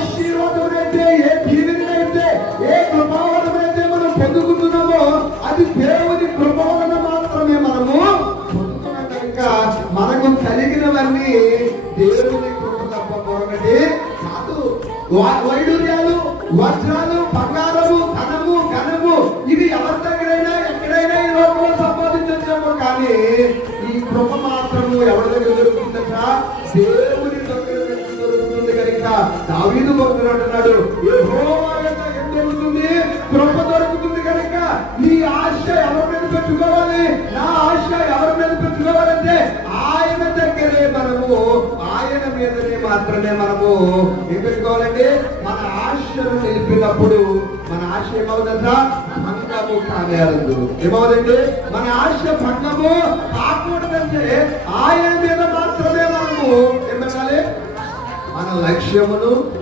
ఆశీర్వాదమైతే, ఏ దీవెనైతే, ఏ కృపావరమైతే మనం పొందుకుంటున్నామో అది దేవుని కృప వలన మాత్రమే మనము పొందుతున్నాం కనుక మనకు కలిగినవన్నీ దేవుని కృప తప్ప మరొకటి కాదు. వైడూర్యాలు, వజ్రాలు, బంగారము, ధనము, ఘనము ఇవి ఎవరి దగ్గరైనా ఎక్కడైనా ఈ లోకంలో సంపాదించొచ్చాము, కానీ ఈ కృప మాత్రము ఎవరి దగ్గర దొరుకుతుందట? దేవుని దగ్గర దొరుకుతుంది కనుక దావీదు భక్తుడు అంటున్నాడు, యెహోవా యొద్ద ఏం దొరుకుతుంది? కృప దొరుకుతుంది కనుక నీ ఆశ ఎవరి మీద పెట్టుకోవాలి? నా ఆశ ఎవరి మీద పెట్టుకోవాలంటే ఆయన దగ్గరే మనము, ఆయన మీదనే మాత్రమే మనము ఏం పెట్టుకోవాలంటే మన ఆశను నిలిపినప్పుడు మన ఆశ ఏమవుతుందా? భంగము కానేరదు. ఏమవుదండి? మన ఆశ భంగము కాకూడదంటే ఆయన మీద మాత్రమే మనము ఏం పెట్టాలి? మన లక్ష్యమును